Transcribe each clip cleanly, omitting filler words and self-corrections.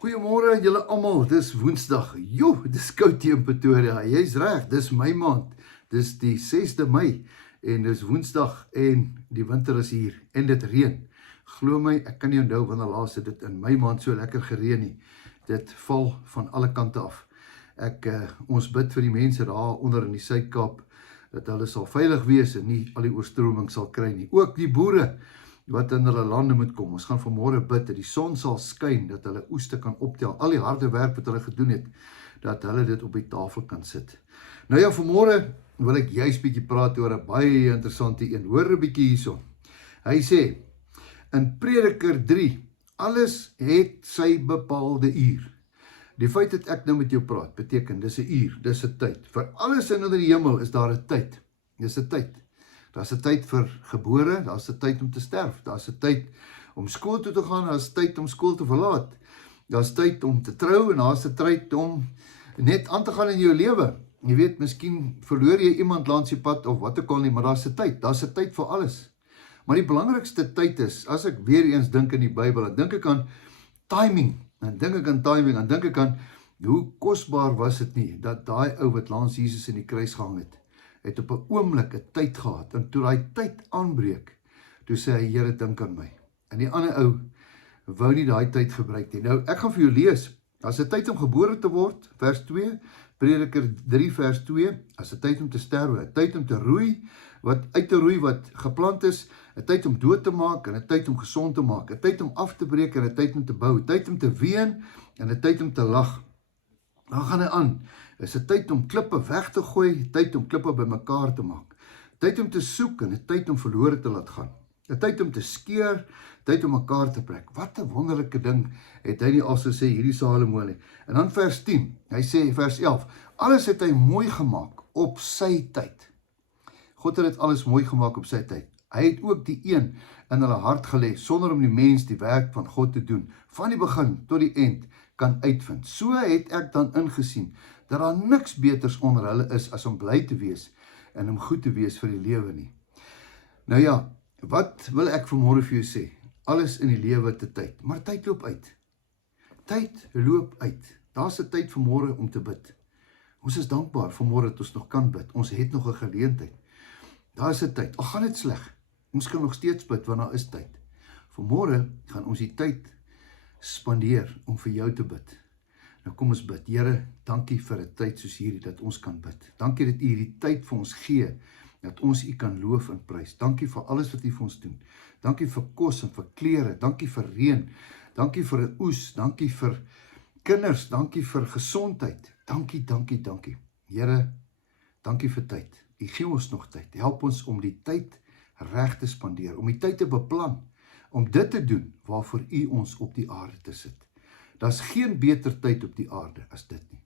Goeiemôre aan julle almal, dis Woensdag. Dis koud hier in Pretoria. Jy's reg, dis my maand. Dis die 6de Mei en dis Woensdag en die winter is hier en dit reën. Glo my, ek kan nie onthou wanneer laas het dit in my maand so lekker gereën nie. Dit val van alle kante af. Ons bid vir die mense daar onder in die Suid-Kaap dat hulle sal veilig wees en nie al die oorstroming sal kry nie. Ook die boere wat in hulle lande moet kom. Ons gaan vanmôre bid dat die son sal skyn, dat hulle oeste kan optel. Al die harde werk wat hulle gedoen het, dat hulle dit op die tafel kan sit. Nou ja, vanmôre wil ek juist bietjie praat oor 'n baie interessante een. Hoor 'n bietjie hierso. Hy sê in Prediker 3, alles het sy bepaalde uur. Die feit dat ek nou met jou praat, beteken dis 'n uur, dis 'n tyd. Vir alles onder die hemel is daar 'n tyd. Dis 'n tyd. Daar's 'n tyd vir gebore, daar's 'n tyd om te sterf, daar's 'n tyd om skool toe te gaan, daar's tyd om skool te verlaat. Daar's tyd om te trou en daar's 'n tyd om net aan te gaan in jou lewe. Jy weet, miskien verloor jy iemand langs die pad of wat ook al nie, maar daar's 'n tyd vir alles. Maar die belangrikste tyd is, as ek weer eens dink in die Bybel, dan dink ek aan timing, dan dink ek aan hoe kosbaar was dit nie, dat daai ou wat langs Jesus in die kruis gehang het op 'n oomblik 'n tyd gehad, en toe daai tyd aanbreek, toe sê hy, Here, dink aan my. En die ander ou wou nie daai tyd gebruik nie. Nou, ek gaan vir jou lees, as 'n tyd om gebore te word, vers 2, Prediker 3 vers 2, as 'n tyd om te sterwe, 'n tyd om te roei, wat geplant is, 'n tyd om dood te maak, en 'n tyd om gesond te maak, 'n tyd om af te breek, en 'n tyd om te bou, 'n tyd om te ween, en 'n tyd om te lag. Dan gaan hy aan, is 'n tyd om klippe weg te gooi, tyd om klippe bymekaar te maak, tyd om te soek en 'n tyd om verlore te laat gaan, 'n tyd om te skeer, tyd om mekaar te trek. Wat 'n wonderlike ding het hy nie al so sê hierdie Salomo nie. En dan vers 10, hy sê vers 11, alles het hy mooi gemaak op sy tyd. God het dit alles mooi gemaak op sy tyd. Hy het ook die een in hulle hart gelê, sonder om die mens die werk van God te doen, van die begin tot die eind kan uitvind. So het ek dan ingesien, dat daar niks beters onder hulle is, as om bly te wees, en om goed te wees vir die lewe nie. Nou ja, wat wil ek vanmôre vir jou sê? Alles in die lewe te tyd, maar tyd loop uit. Tyd loop uit. Daar's 'n tyd vanmôre om te bid. Ons is dankbaar vanmôre dat ons nog kan bid. Ons het nog 'n geleentheid. Daar is 'n tyd. Al gaan dit sleg, ons kan nog steeds bid, want daar is tyd. Vanmôre gaan ons die tyd spandeer om vir jou te bid. Nou kom ons bid. Here, dankie vir 'n tyd soos hierdie, dat ons kan bid. Dankie dat U hierdie tyd vir ons gee, dat ons U kan loof en prys. Dankie vir alles wat U vir ons doen. Dankie vir kos en vir klere. Dankie vir reën. Dankie vir 'n oes. Dankie vir kinders. Dankie vir gesondheid. Dankie. Here, dankie vir tyd. U gee ons nog tyd. Help ons om die tyd reg te spandeer, om die tyd te beplan, om dit te doen waarvoor U ons op die aarde te sit. Daar's geen beter tyd op die aarde as dit nie.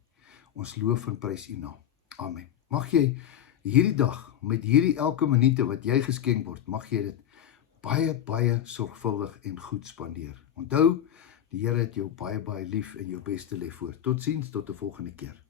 Ons loof en prys U naam. Amen. Mag jy hierdie dag, met hierdie elke minute wat jy geskenk word, mag jy dit baie sorgvuldig en goed spandeer. Onthou, die Here het jou baie lief en jou beste lê voor. Totsiens, tot 'n volgende keer.